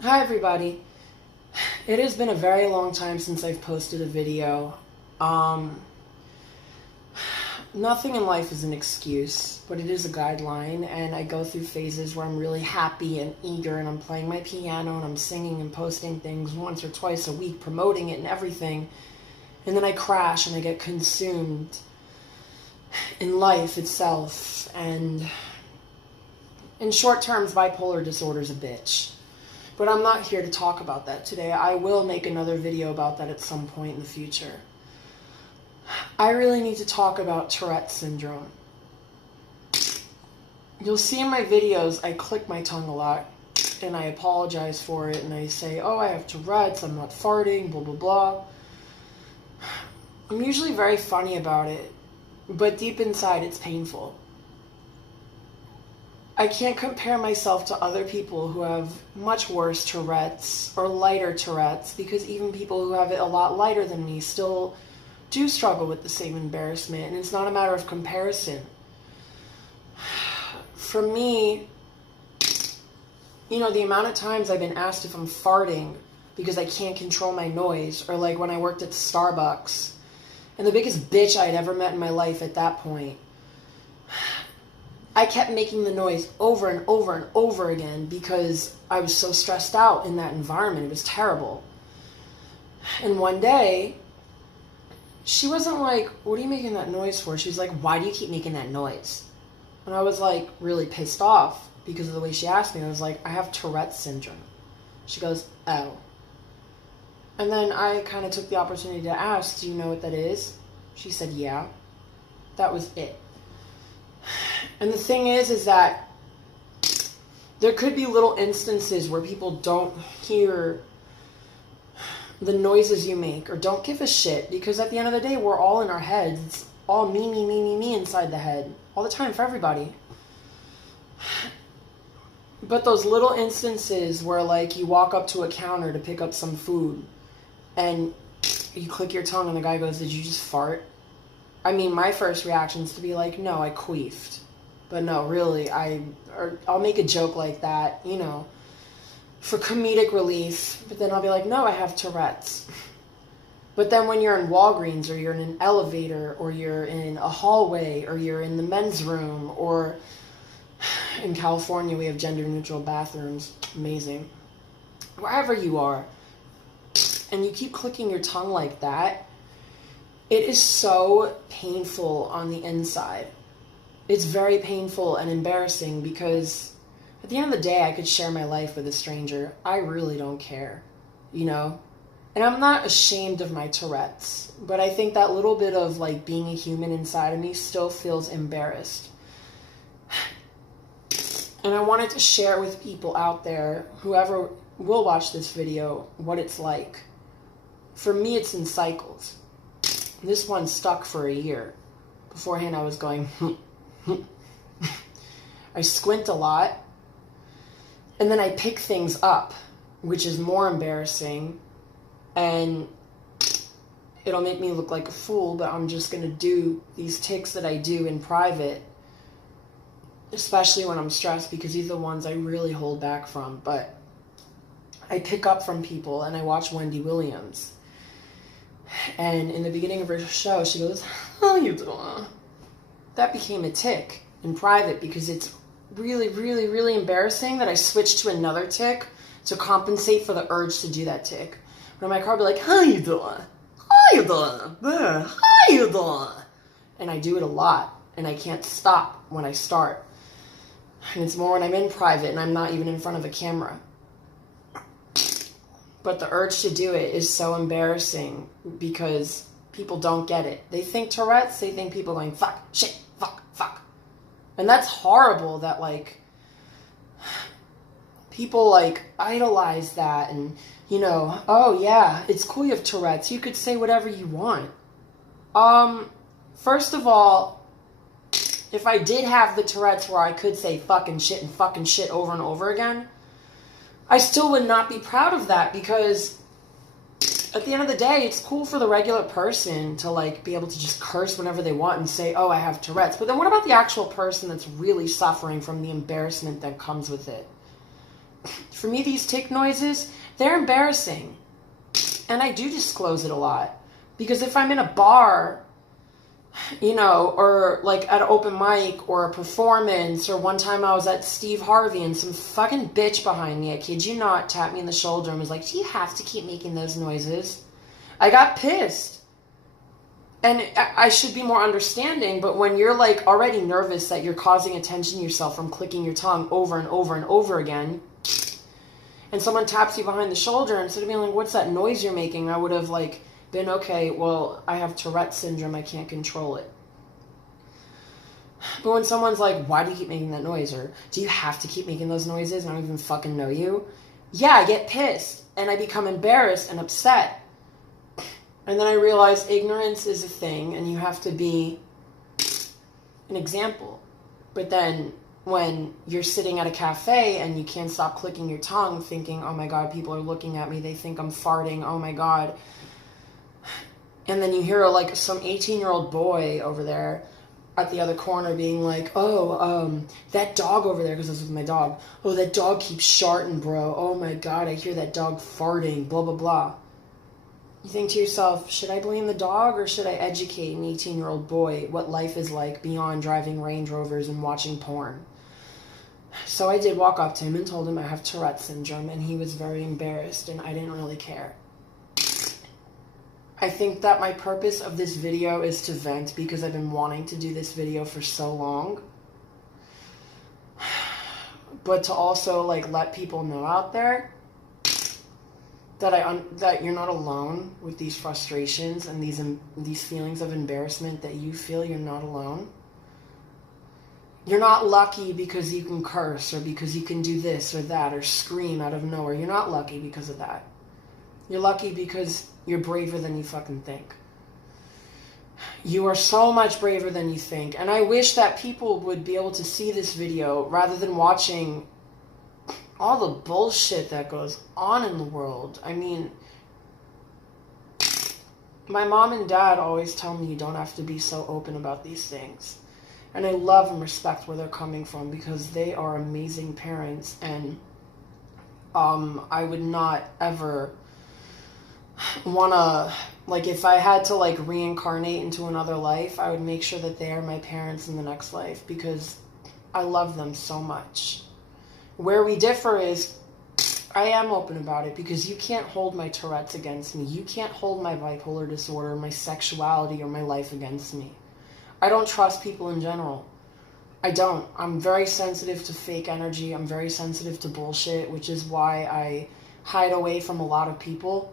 Hi everybody. It has been a very long time since I've posted a video. Um, Nothing in life is an excuse, but it is a guideline, and I go through phases where I'm really happy and eager and I'm playing my piano and I'm singing and posting things once or twice a week, promoting it and everything. And then I crash and I get consumed in life itself, and in short terms, bipolar disorder's a bitch. But I'm not here to talk about that today. I will make another video about that at some point in the future. I really need to talk about Tourette's syndrome. You'll see in my videos, I click my tongue a lot, and I apologize for it, and I say, oh, I have Tourette's, I'm not farting, blah, blah, blah. I'm usually very funny about it, but deep inside, it's painful. I can't compare myself to other people who have much worse Tourette's or lighter Tourette's, because even people who have it a lot lighter than me still do struggle with the same embarrassment, and it's not a matter of comparison. For me, the amount of times I've been asked if I'm farting because I can't control my noise, or like when I worked at Starbucks, and the biggest bitch I'd ever met in my life at that point, I kept making the noise over and over and over again because I was so stressed out in that environment. It was terrible. And one day, she wasn't like, what are you making that noise for? She was like, why do you keep making that noise? And I was like really pissed off because of the way she asked me. I was like, I have Tourette's syndrome. She goes, oh. And then I kind of took the opportunity to ask, do you know what that is? She said, yeah. That was it. And the thing is that there could be little instances where people don't hear the noises you make or don't give a shit, because at the end of the day, we're all in our heads. It's all me, me, me, me, me inside the head all the time for everybody. But those little instances where like you walk up to a counter to pick up some food and you click your tongue and the guy goes, did you just fart? I mean, my first reaction is to be like, no, I queefed. But no, really, I'll make a joke like that, for comedic relief. But then I'll be like, no, I have Tourette's. But then when you're in Walgreens, or you're in an elevator, or you're in a hallway, or you're in the men's room, or in California we have gender-neutral bathrooms, amazing. Wherever you are, and you keep clicking your tongue like that, it is so painful on the inside. It's very painful and embarrassing because at the end of the day, I could share my life with a stranger. I really don't care, And I'm not ashamed of my Tourette's, but I think that little bit of like being a human inside of me still feels embarrassed. And I wanted to share with people out there, whoever will watch this video, what it's like. For me, it's in cycles. This one stuck for a year. Beforehand, I was going, I squint a lot, and then I pick things up, which is more embarrassing, and it'll make me look like a fool, but I'm just going to do these tics that I do in private, especially when I'm stressed, because these are the ones I really hold back from. But I pick up from people, and I watch Wendy Williams. And in the beginning of her show, she goes, how you doing? That became a tic in private because it's really, really, really embarrassing that I switched to another tic to compensate for the urge to do that tic. But in my car, I'll be like, how you doing? How you doing? How you doing? And I do it a lot, and I can't stop when I start. And it's more when I'm in private and I'm not even in front of a camera. But the urge to do it is so embarrassing because people don't get it. They think Tourette's, they think people going, fuck, shit, fuck, fuck. And that's horrible that, like, people, like, idolize that and, oh, yeah, it's cool you have Tourette's. You could say whatever you want. First of all, if I did have the Tourette's where I could say fucking shit over and over again, I still would not be proud of that, because at the end of the day, it's cool for the regular person to like be able to just curse whenever they want and say, oh, I have Tourette's. But then what about the actual person that's really suffering from the embarrassment that comes with it? For me, these tic noises, they're embarrassing. And I do disclose it a lot. Because if I'm in a bar, you know, or like at an open mic or a performance, or one time I was at Steve Harvey and some fucking bitch behind me, I kid you not, tapped me in the shoulder and was like, do you have to keep making those noises? I got pissed. And I should be more understanding, but when you're like already nervous that you're causing attention to yourself from clicking your tongue over and over and over again, and someone taps you behind the shoulder, instead of being like, what's that noise you're making? I would have like been, okay, well, I have Tourette's syndrome, I can't control it. But when someone's like, why do you keep making that noise? Or do you have to keep making those noises? I don't even fucking know you. Yeah, I get pissed and I become embarrassed and upset. And then I realize ignorance is a thing and you have to be an example. But then when you're sitting at a cafe and you can't stop clicking your tongue thinking, oh my God, people are looking at me, they think I'm farting, oh my God. And then you hear like some 18-year-old boy over there at the other corner being like, oh, that dog over there, because this was my dog. Oh, that dog keeps sharting, bro. Oh my God, I hear that dog farting, blah, blah, blah. You think to yourself, should I blame the dog or should I educate an 18-year-old boy what life is like beyond driving Range Rovers and watching porn? So I did walk up to him and told him I have Tourette's syndrome, and he was very embarrassed, and I didn't really care. I think that my purpose of this video is to vent because I've been wanting to do this video for so long. But to also like let people know out there that that you're not alone with these frustrations and these feelings of embarrassment that you feel. You're not alone. You're not lucky because you can curse or because you can do this or that or scream out of nowhere. You're not lucky because of that. You're lucky because you're braver than you fucking think. You are so much braver than you think. And I wish that people would be able to see this video rather than watching all the bullshit that goes on in the world. I mean, my mom and dad always tell me you don't have to be so open about these things. And I love and respect where they're coming from because they are amazing parents. And I would not ever want to, like, if I had to, like, reincarnate into another life, I would make sure that they are my parents in the next life because I love them so much. Where we differ is I am open about it because you can't hold my Tourette's against me. You can't hold my bipolar disorder, my sexuality, or my life against me. I don't trust people in general. I don't. I'm very sensitive to fake energy. I'm very sensitive to bullshit, which is why I hide away from a lot of people.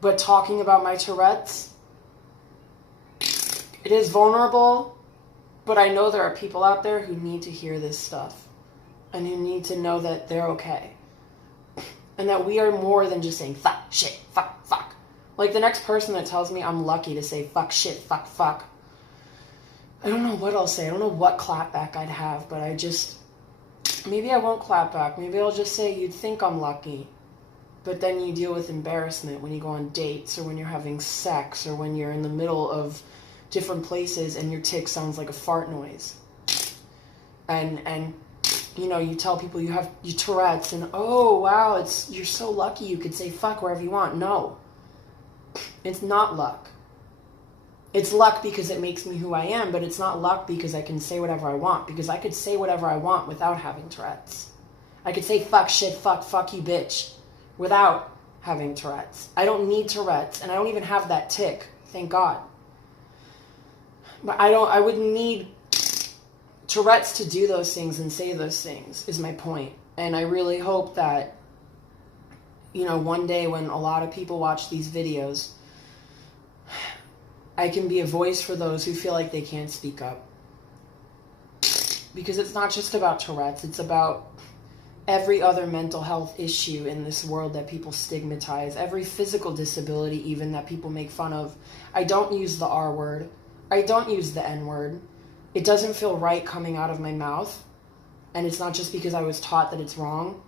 But talking about my Tourette's, it is vulnerable, but I know there are people out there who need to hear this stuff and who need to know that they're okay. And that we are more than just saying fuck, shit, fuck, fuck. Like the next person that tells me I'm lucky to say fuck, shit, fuck, fuck, I don't know what I'll say. I don't know what clapback I'd have, but maybe I won't clap back. Maybe I'll just say you'd think I'm lucky. But then you deal with embarrassment when you go on dates or when you're having sex or when you're in the middle of different places and your tic sounds like a fart noise. And you know, you tell people you have your Tourette's and, oh, wow, you're so lucky you could say fuck wherever you want. No, it's not luck. It's luck because it makes me who I am, but it's not luck because I can say whatever I want, because I could say whatever I want without having Tourette's. I could say fuck, shit, fuck you, bitch, without having Tourette's. I don't need Tourette's, and I don't even have that tic, thank God. But I wouldn't need Tourette's to do those things and say those things, is my point. And I really hope that, you know, one day when a lot of people watch these videos, I can be a voice for those who feel like they can't speak up. Because it's not just about Tourette's, it's about every other mental health issue in this world that people stigmatize, every physical disability even that people make fun of. I don't use the R word. I don't use the N word. It doesn't feel right coming out of my mouth. And it's not just because I was taught that it's wrong.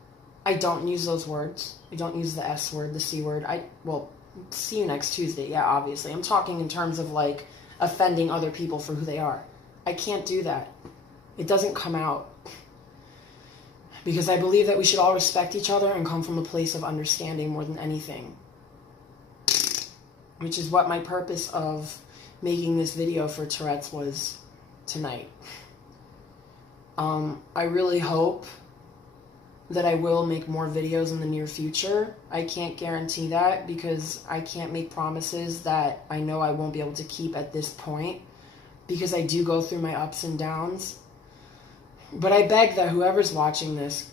I don't use those words. I don't use the S word, the C word. Well, see you next Tuesday. Yeah, obviously. I'm talking in terms of like offending other people for who they are. I can't do that. It doesn't come out. Because I believe that we should all respect each other and come from a place of understanding more than anything. Which is what my purpose of making this video for Tourette's was tonight. I really hope that I will make more videos in the near future. I can't guarantee that because I can't make promises that I know I won't be able to keep at this point, because I do go through my ups and downs. But I beg that whoever's watching this,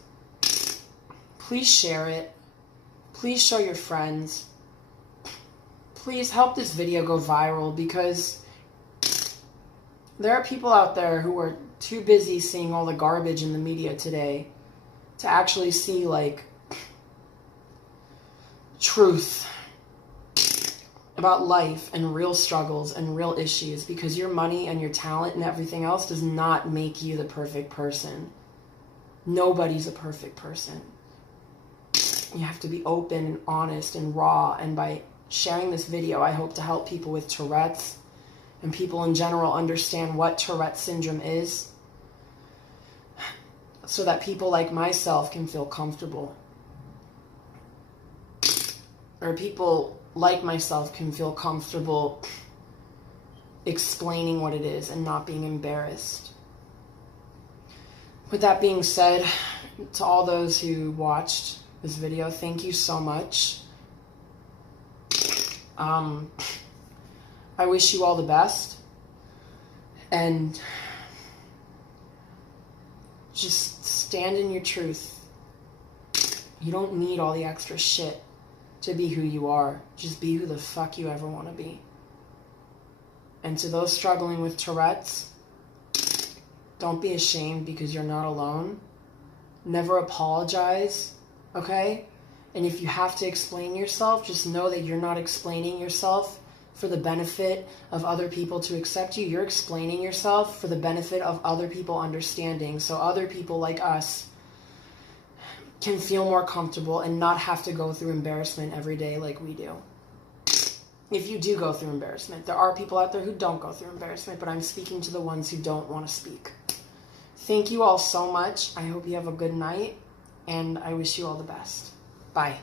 please share it. Please show your friends. Please help this video go viral, because there are people out there who are too busy seeing all the garbage in the media today to actually see, like, truth about life and real struggles and real issues, because your money and your talent and everything else does not make you the perfect person. Nobody's a perfect person. You have to be open and honest and raw, and by sharing this video, I hope to help people with Tourette's and people in general understand what Tourette syndrome is, so that people like myself can feel comfortable. Or people like myself can feel comfortable explaining what it is and not being embarrassed. With that being said, to all those who watched this video, thank you so much. I wish you all the best, and just stand in your truth. You don't need all the extra shit to be who you are. Just be who the fuck you ever want to be. And to those struggling with Tourette's, don't be ashamed, because you're not alone. Never apologize, okay? And if you have to explain yourself, just know that you're not explaining yourself for the benefit of other people to accept you. You're explaining yourself for the benefit of other people understanding, so other people like us can feel more comfortable and not have to go through embarrassment every day like we do. If you do go through embarrassment, there are people out there who don't go through embarrassment, but I'm speaking to the ones who don't want to speak. Thank you all so much. I hope you have a good night, and I wish you all the best. Bye.